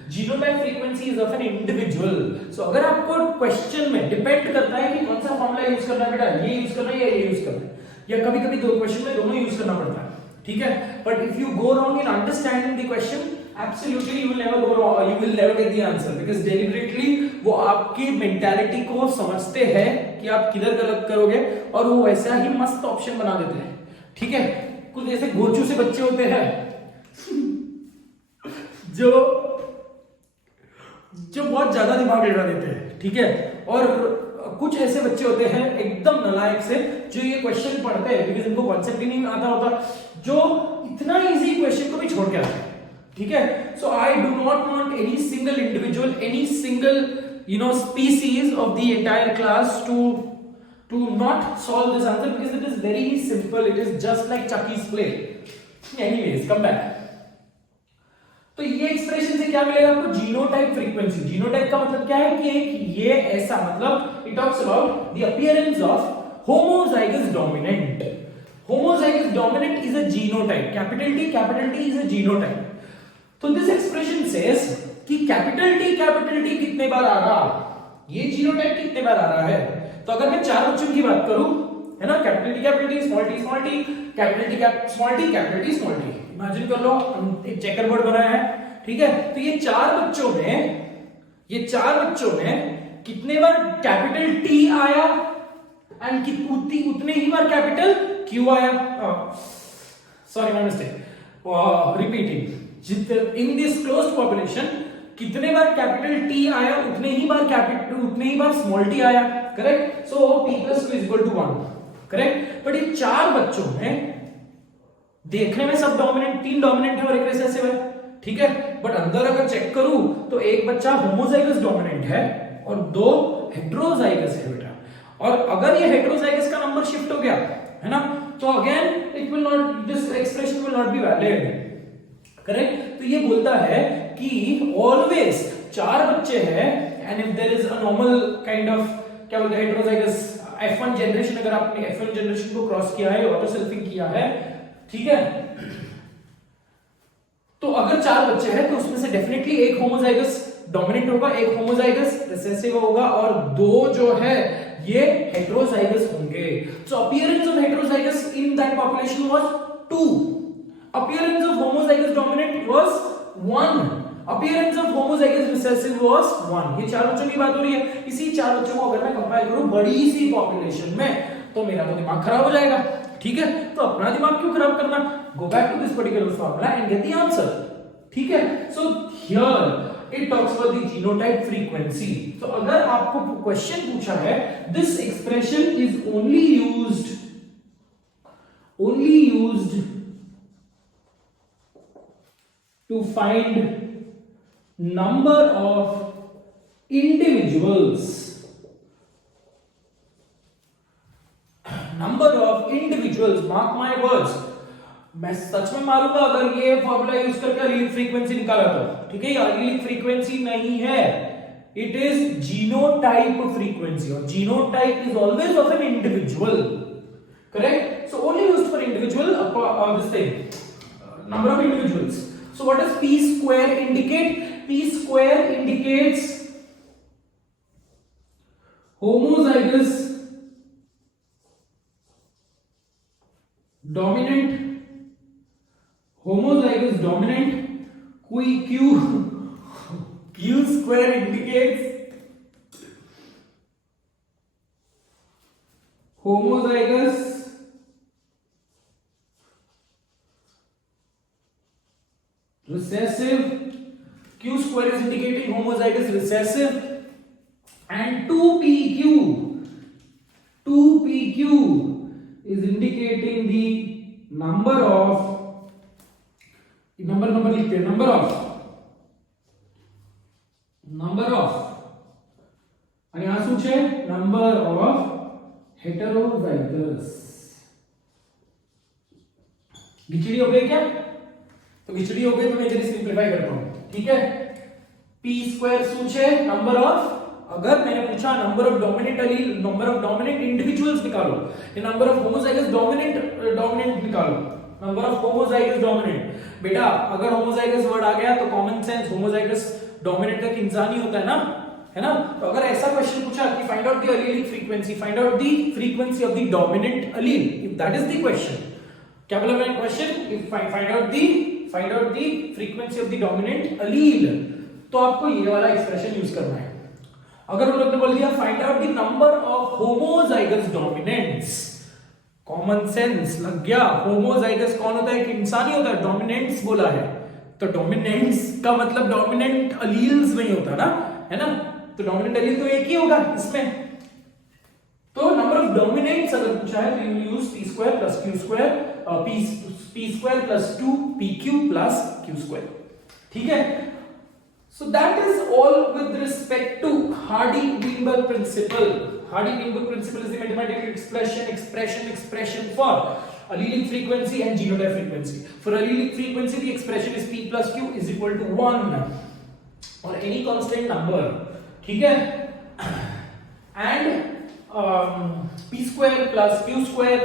genotype frequency is of an individual. So अगर आपको क्वेश्चन में डिपेंड करता है कि कौन सा फॉर्मूला यूज करना है बेटा, ये यूज करना है या ये यूज करना है, या कभी कभी दो क्वेश्चन में दोनों यूज करना पड़ता है, ठीक है। But if you go wrong in understanding the question, absolutely you will never go wrong, you will never get the answer, because deliberately वो आपकी मेंटालिटी को समझते हैं कि आप किधर गलत करोगे और वो वैसा ही मस्त ऑप्शन बना देते हैं, ठीक है। कुछ ऐसे गोचू से बच्चे होते हैं जो बहुत ज्यादा दिमाग लगा देते हैं, ठीक है, और कुछ ऐसे बच्चे होते हैं एकदम नालायक से जो ये क्वेश्चन पढ़ते हैं बिकॉज़ इनको कॉन्सेप्ट ही नहीं आता होता, जो इतना इजी क्वेश्चन को भी छोड़ के आते हैं, ठीक है। So I do not want any single individual, any single species of the entire class to not solve this answer because it is very simple, it is just like Chucky's play. Anyways, come back. तो ये expression से क्या मिलेगा आपको? Genotype frequency. Genotype का मतलब क्या है कि एक ये ऐसा, मतलब it talks about the appearance of homozygous dominant. Homozygous dominant is a genotype, capital T is a genotype. तो दिस एक्सप्रेशन सेज कि कैपिटल टी कितने बार आ रहा, ये जीनोटाइप कितने बार आ रहा है। तो अगर मैं चार बच्चों की बात करूं, है ना, capital T small T capital T small T, imagine कर लो एक चेकर बोर्ड बनाया है, ठीक है। तो ये चार बच्चों में कितने बार कैपिटल टी आया एंड उतने ही बार कैपिटल क्यू आया। Sorry my mistake, repeating, in this closed population कितने बार कैपिटल टी आया उतने ही बार स्मॉल टी आया, correct. So p + q = 1, correct. But ये चार बच्चों में देखने में सब डोमिनेंट, 3 डोमिनेंट है और एक रिसेसिव है, ठीक है। बट अंदर अगर चेक करूं तो एक बच्चा होमोजाइगस डोमिनेंट है और 2 हेटेरोजाइगस है बेटा। और अगर ये हेटेरोजाइगस का नंबर शिफ्ट हो गया, है ना, तो again it will not, this expression will not be valid, correct. तो ये बोलता है कि ऑलवेज 4 बच्चे हैं and if there is a normal kind of, क्या बोलते हैं, हेटेरोजाइगस F1 जनरेशन, अगर आपने F1 जनरेशन को क्रॉस किया है, ऑटो सेल्फिंग किया है, ठीक है, तो अगर 4 बच्चे हैं तो उसमें से डेफिनेटली एक होमोजाइगस डोमिनेंट होगा, एक होमोजाइगस रिसेसिव होगा और 2 जो है ये हेटेरोजाइगस होंगे। So appearance of heterozygous in that population was 2, appearance of homozygous dominant was 1, appearance of homozygous recessive was 1। ये 4 बच्चों की बात हो रही है। इसी 4 बच्चों को अगर मैं कंपेयर करूं बड़ी सी पॉपुलेशन में तो मेरा तो दिमाग खराब हो जाएगा, ठीक है। तो अपना दिमाग क्यों खराब करना, go back to this particular formula and get the answer, ठीक है। So here it talks about the genotype frequency. तो अगर आपको क्वेश्चन पूछा है, this expression is only used to find number of individuals, mark my words, मैं सच में मारूंगा अगर ये फॉर्मूला यूज करके अलीलिक फ्रीक्वेंसी निकाला तो, ठीक है। ये अलीलिक फ्रीक्वेंसी नहीं है, इट इज जीनोटाइप फ्रीक्वेंसी और genotype is always of an individual, correct. So only used for individual, this thing, number of individuals. So what does p square indicate? P square indicates homozygous dominant, q square indicates homozygous recessive, q square is indicating homozygous recessive, and 2pq is indicating the number लिखते हैं, number of અને આ શું છે, number of heterozygous। खिचड़ी हो गई क्या? तो खिचड़ी हो गई तो मैं इधर सिंपलीफाई करता हूं, ठीक है। p स्क्वायर શું છે, नंबर ऑफ अगर मैंने पूछा number of dominant Aleel, number of dominant individuals निकालो, या नंबर ऑफ होमोजाइगस डोमिनेंट निकालो, नंबर ऑफ होमोजाइगस डोमिनेंट, बेटा अगर होमोजाइगस वर्ड आ गया तो कॉमन सेंस होमोजाइगस डोमिनेंट का इंसान ही होता है ना। तो अगर ऐसा क्वेश्चन पूछा कि find out the allelic frequency, find out the frequency of the dominant Aleel, if that is the question, क्या बोला मैंने question, if find out the frequency of the dominant अलील, तो आपको ये वाला एक्सप्रेशन यूज करना है। अगर उन लोग ने बोल दिया find out the number of homozygous dominants, common sense लग गया, होमोजाइगस कौन होता है, एक इंसान ही होता है, डोमिनेंट्स बोला है तो डोमिनेंट्स का मतलब डोमिनेंट अलील्स नहीं होता ना, है ना, तो डोमिनेंट अलील तो एक ही होगा इसमें। तो नंबर ऑफ डोमिनेंट्स अगर पूछा है तो you use p square plus q square, p square plus 2pq plus q square, ठीक है। So that is all with respect to Hardy-Weinberg principle. Hardy-Weinberg principle is the mathematical expression for allelic frequency and genotype frequency. For allelic frequency, the expression is p plus q is equal to 1 or any constant number, ठीक है, and p square plus q square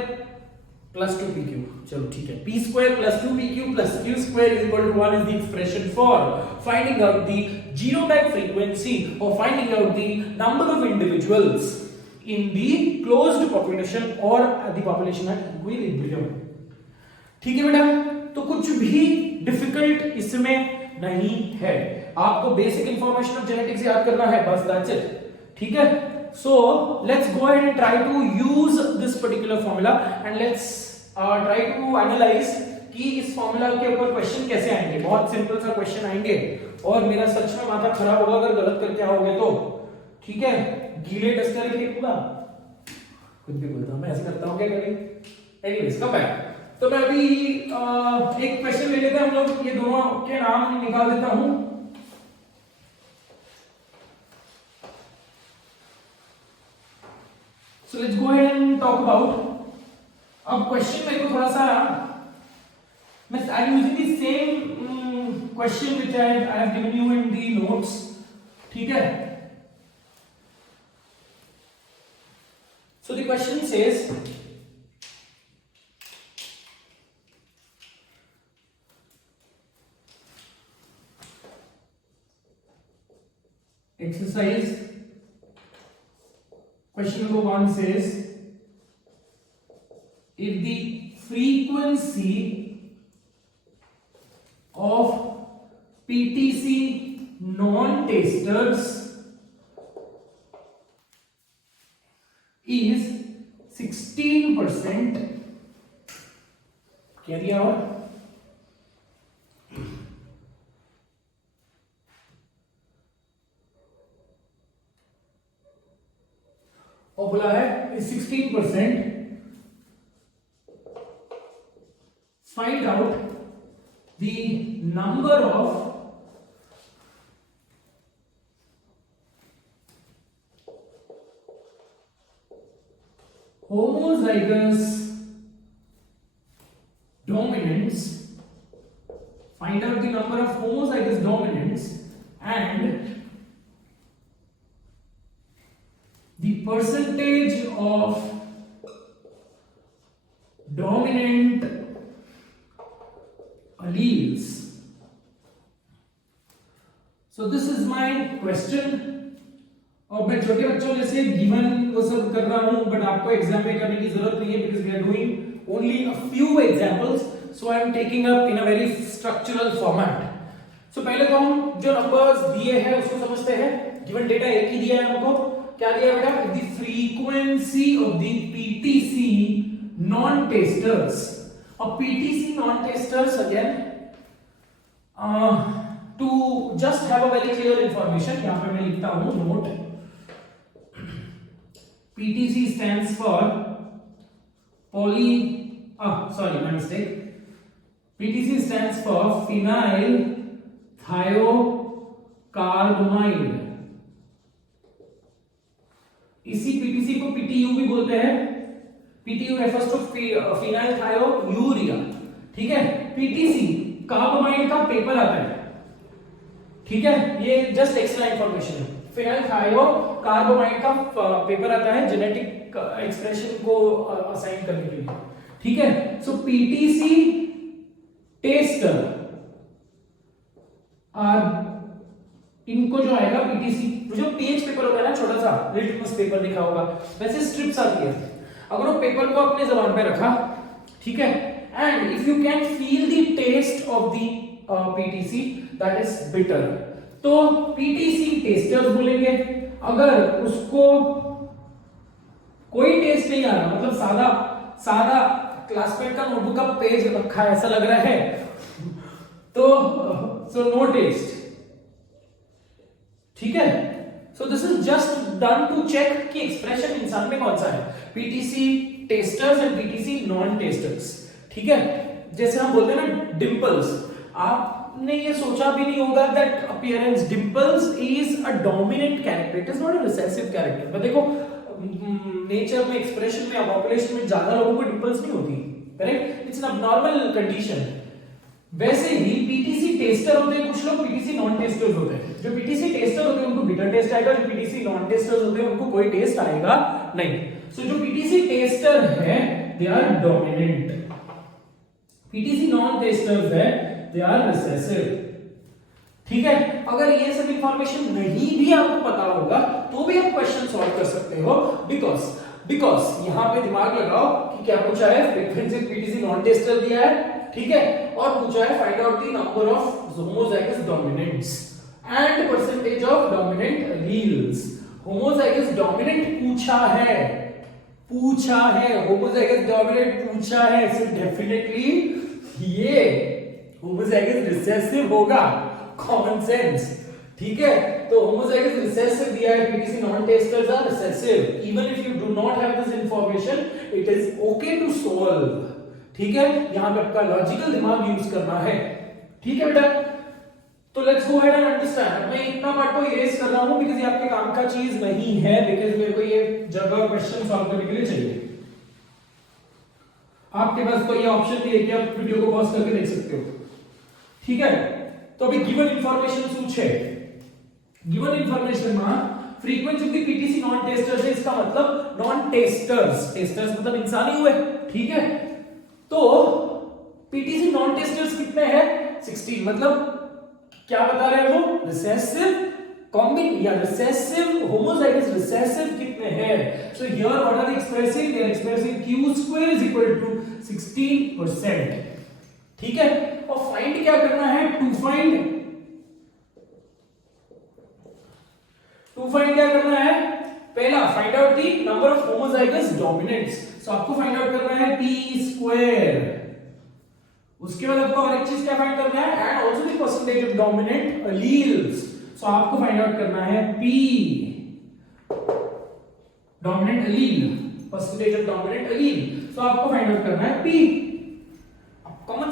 plus 2pq, चलो ठीक है, p square plus 2pq plus q square is equal to 1 is the expression for finding out the genotype frequency or finding out the number of individuals in the closed population or the population at equilibrium, ठीक है बेटा। तो कुछ भी difficult इसमें नहीं है, आपको बेसिक इंफॉर्मेशन ऑफ जेनेटिक्स याद करना है, बस दैट्स इट, ठीक है। So let's go ahead and try to use this particular formula and let's try to analyze कि इस फॉर्मूला के ऊपर क्वेश्चन कैसे आएंगे। बहुत सिंपल सा क्वेश्चन आएंगे और मेरा सच में माथा खराब होगा अगर गलत करके आओगे तो, ठीक है। गीले डस्टर लेके पूरा खुद भी बोलता हूं मैं, ऐसे करता हूं क्या करें। एनीवेज कम बैक, तो मैं अभी एक क्वेश्चन ले लेते हैं हम लोग, ये दोनों के नाम निकाल देता हूं। So let's go ahead and talk about, अब क्वेश्चन मेरे को थोड़ा सा, मैं I am using the same question which I have given you in the notes, ठीक है। So the question says exercise question number 1 says if the frequency of PTC non-testers is 16%, क्या दिया और बोला है 16%, find out the number of homozygous dominants, find out the number of homozygous dominants and the percentage of dominant alleles. So this is my question, और मैं छोटे बच्चों जैसे गिवन वो सब कर रहा हूं, बट आपको एग्जाम में करने की जरूरत नहीं है because we are doing only a few examples, so I am taking up in a very structural format. So पहले तो हम जो नंबर्स दिए हैं उसको समझते हैं। गिवन डेटा एक ही दिया है हमको, क्या दिया बेटा, the frequency of the PTC non tasters. और PTC non tasters again to just have a very clear information, यहां पे मैं लिखता हूं note, PTC stands for poly sorry my mistake, PTC stands for phenyl thiocarbamide। इसी PTC को PTU भी बोलते हैं, PTU refers to phenyl thiourea, ठीक है। PTC कार्बामाइड का पेपर आता है, ठीक है, ये जस्ट एक्स्ट्रा इंफॉर्मेशन है। फिनाइल कार्बोमाइड का पेपर आता है जेनेटिक एक्सप्रेशन को असाइन करने के लिए, ठीक है। सो पीटीसी टेस्टर इनको जो आएगा पीटीसी, जो पीएच पेपर होता है ना, छोटा सा लिटमस पेपर लिखा होगा, वैसे स्ट्रिप्स आती है। अगर वो पेपर को अपने जबान पे रखा, ठीक है, and if you can feel the taste of the PTC that is bitter, तो पीटीसी टेस्टर्स बोलेंगे। अगर उसको कोई टेस्ट नहीं आ रहा, मतलब सादा सादा क्लासमेट का नोटबुक का पेज रखा है ऐसा लग रहा है, तो सो नो टेस्ट, ठीक है। So this is just done to check कि एक्सप्रेशन इंसान में कौन सा है, PTC testers and PTC non testers, ठीक है। जैसे हम बोलते हैं ना डिंपल्स, आपने ये सोचा भी नहीं होगा that appearance dimples is a dominant character, it is not a recessive character. But देखो नेचर में, एक्सप्रेशन में, पॉपुलेशन में ज्यादा लोगों को डिंपल्स नहीं होती, correct, it's an abnormal condition. वैसे ही पीटीसी टेस्टर होते हैं कुछ लोग, पीटीसी नॉन टेस्टर्स होते हैं। जो पीटीसी टेस्टर होते हैं उनको बिटर टेस्ट आएगा, जो पीटीसी नॉन टेस्टर्स होते हैं उनको कोई टेस्ट आएगा नहीं। सो जो पीटीसी टेस्टर है they are dominant, PTC non testers है दे आर रिसेसिव, ठीक है। अगर ये सब इंफॉर्मेशन नहीं भी आपको पता होगा तो भी आप क्वेश्चन सॉल्व कर सकते हो, बिकॉज यहां पे दिमाग लगाओ कि क्या पूछा है, फ्रीक्वेंसी पीटीसी नॉन टेस्टर दिया है, ठीक है, और पूछा है find out the number of homozygous dominants and percentage of dominant alleles. Homozygous dominant पूछा है, होमोजाइगस डोमिनेंट पूछा है, सो डेफिनेटली ये होमोजाइगस रिसेसिव होगा, कॉमन सेंस, ठीक है। तो होमोजाइगस रिसेसिव दिया है, PTC non tasters are recessive, even if you do not have this information it is okay to solve, ठीक है। यहां पे आपका लॉजिकल दिमाग यूज करना है, ठीक है बेटा। तो let's go ahead and understand. मैं इतना पार्ट को इरेज कर रहा हूं बिकॉज़ ये आपके काम का चीज नहीं है, बिकॉज़ मेरे को ये जगह क्वेश्चन सॉल्व करने के लिए चाहिए। आपके पास तो ये ऑप्शन भी है कि आप वीडियो को पॉज करके देख सकते हो, ठीक है। तो अभी गिवन इंफॉर्मेशन શું છે, गिवन इंफॉर्मेशन में frequency of the PTC non testers है, इसका मतलब नॉन टेस्टर्स मतलब इंसान ही हुए, ठीक है। तो पीटीसी नॉन टेस्टर्स कितने हैं, 16, मतलब क्या बता रहे हैं वो, रिसेसिव कॉम्बिन या रिसेसिव होमोजाइगस रिसेसिव कितने हैं। So here what are expressing, they are expressing q square is equal to 16%, ठीक है। और फाइंड क्या करना है, टू फाइंड क्या करना है, पहला find out the number of homozygous dominants. So आपको फाइंड आउट करना है p स्क्वायर, उसके बाद आपको और एक चीज क्या फाइंड करना है, and also the percentage of dominant alleles. So आपको फाइंड आउट करना है p dominant allele, percentage of dominant allele. So आपको फाइंड आउट करना है p। कॉमन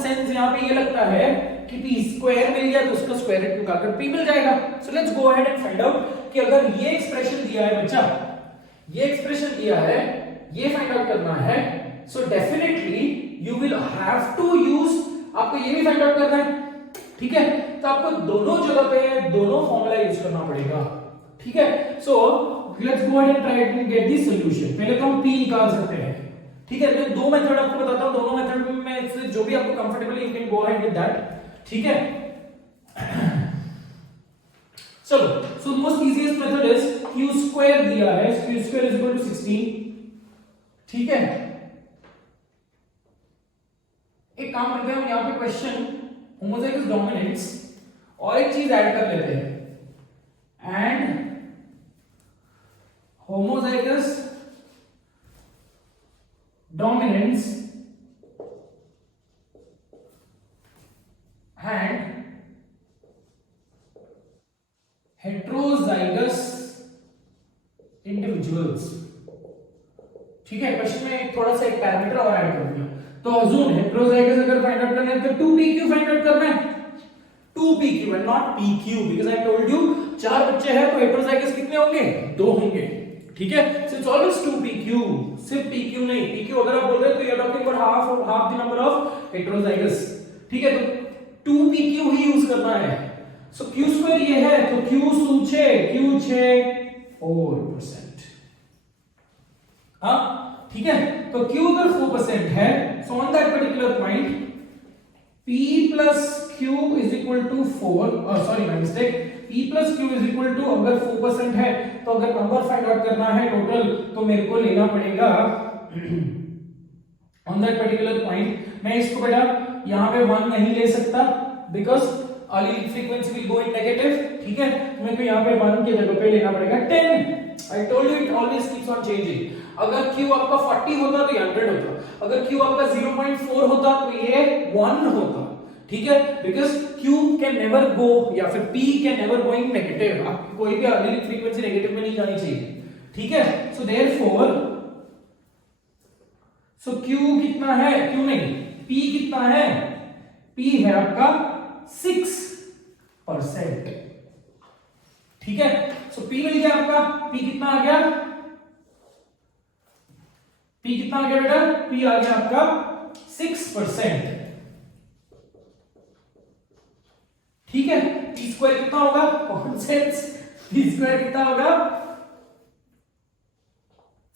सेंस यहां पे ये लगता है कि p स्क्वायर मिल गया तो उसका स्क्वायर रूट निकालकर p मिल जाएगा। सो let's go ahead and find out कि अगर ये एक्सप्रेशन दिया है बच्चा, ये एक्सप्रेशन दिया है, ये फाइंड आउट करना है, so definitely you will have to use, आपको ये भी फाइंड आउट करना है, ठीक है। तो आपको दोनों जगह पे दोनों फॉर्मूला यूज करना पड़ेगा, ठीक है। So let's go ahead and try to get the solution. पहले तो हम p निकाल सकते हैं, ठीक है। मैं दो मेथड आपको बताता हूं, दोनों मेथड में से जो भी आपको कंफर्टेबल है you can go ahead with that, ठीक है। चलो, so most easiest method is q square दिया है, q square is equal to 16, ठीक है। एक काम करते हैं हम यहां पे क्वेश्चन होमोजाइगस डोमिनेंट्स और एक चीज ऐड कर लेते हैं, and homozygous dominance and heterozygous individuals, ठीक है। क्वेश्चन में थोड़ा सा एक पैरामीटर और ऐड कर दिया। तो अजूम हेटेरोजाइगस अगर फाइंड आउट करना है तो 2pq फाइंड आउट करना है, 2pq and not pq, because I told you 4 बच्चे हैं तो हेटेरोजाइगस कितने होंगे, 2 होंगे, ठीक है। सो इट्स ऑलवेज 2pq, सिर्फ pq नहीं, pq अगर आप बोल रहे हैं तो you are talking about half the number of heterozygous, ठीक है। तो 2pq ही यूज करना है। सो क्यू स्क्वायर ये है, तो क्यू सूचे क्यू छे 4%। हाँ ठीक है, तो क्यू अगर 4% है, so on that particular point P plus Q is equal to 4, sorry my mistake, P plus Q is equal to अगर 4% है, तो अगर नंबर फाइंड आउट करना है टोटल, तो मेरे को लेना पड़ेगा ऑन दैट पर्टिकुलर पॉइंट, मैं इसको बेटा यहाँ पे 1 नहीं ले सकता because allele frequency will go in negative, ठीक है, तो मेरे को यहाँ पे 1 के जगह पे लेना पड़ेगा 10। I told you it always keeps on changing। अगर Q आपका 40 होता तो ये 100 होता, अगर Q आपका 0.4 होता तो ये 1 होता, ठीक है, because Q can never go या फिर P can never go in negative, आपकी कोई भी allele frequency नेगेटिव में नहीं जानी चाहिए, ठीक है। सो देयरफॉर सो Q कितना है, Q नहीं, P कितना है, P है आपका 6%, ठीक है। सो P मिल गया आपका, P कितना आ गया, P कितना आ गया बेटा, P आ गया आपका 6%, ठीक है। P स्क्वायर कितना होगा, कॉमन सेंस, P स्क्वायर कितना होगा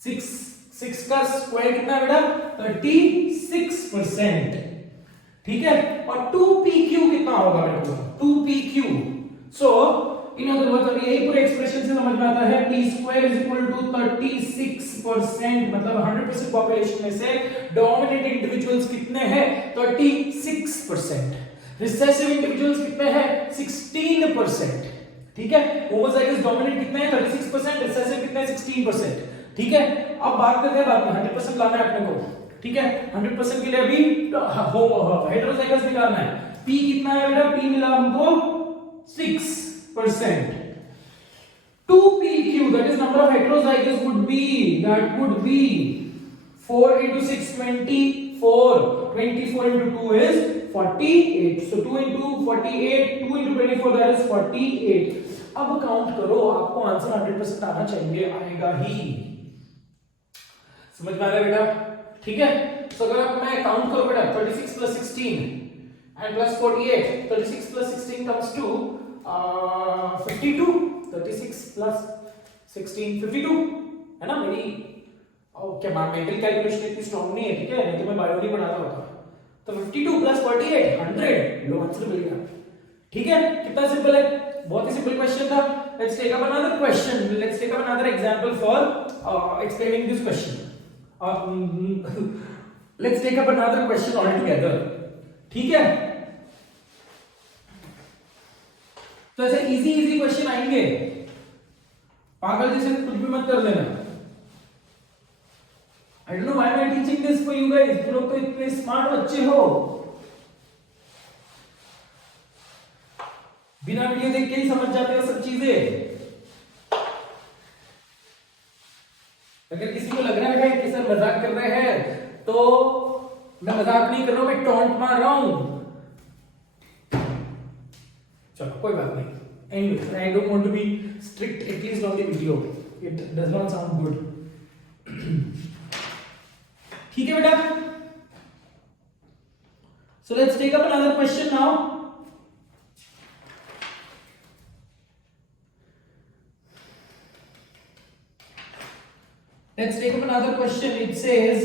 6 का स्क्वायर कितना बेटा 36%, ठीक है। और 2pq कितना होगा मेरे को, 2pq, so in other words अभी यही पूरे एक्सप्रेशन से समझ में आता है, p square is equal to 36%, मतलब 100% पॉपुलेशन में से डोमिनेंट इंडिविजुअल्स कितने हैं 36%, रिसेसिव इंडिविजुअल्स कितने हैं 16%, ठीक है। होमोजाइगस डोमिनेंट कितने हैं 36%, रिसेसिव कितने हैं 16%, ठीक है। अब बात करते हैं बाद में 100% लाना है अपने को, ठीक है। 100% के लिए अभी हेटेरोजाइगस निकालना है। p कितना है बेटा, p मिला हमको 6%। 2pq that is number of heterozygous would be 4 into 6 24, 24 into 2 is 48, so 2 into 48, 2 into 24 that is 48। अब काउंट करो, आपको आंसर 100% आना चाहिए, आएगा ही, समझ में आ रहा है बेटा, ठीक है। तो अगर आप मैं काउंट करो बेटा 36 plus 16 and plus 48, 36 plus 16 comes to 52, 36 plus 16 52 है ना। मेरी क्या मेंटल कैलकुलेशन इतनी स्ट्रांग नहीं है, ठीक है, नहीं तो मैं बायो नहीं पढ़ाता होता। तो 52 plus 48 100, लो आंसर मिल गया, ठीक है। कितना सिंपल है, बहुत ही सिंपल क्वेश्चन था। Let's take up another question, let's take up another example for explaining this question. Let's take up another question altogether, ठीक है। तो ऐसे इजी क्वेश्चन आएंगे, पागल जैसे कुछ भी मत कर लेना। I don't know why am I teaching this for you guys, तुम लोग तो इतने स्मार्ट बच्चे हो, बिना वीडियो देख के ही समझ जाते हो सब चीजें। अगर किसी को लग रहा है कि सर मजाक कर रहे हैं, तो मैं मजाक नहीं कर रहा हूं, मैं टॉन्ट मार रहा हूं। चलो कोई बात नहीं, anyway I don't want to be strict at least on the video, it does not sound good, ठीक है बेटा। So let's take up another question now. Let's take up another question. It says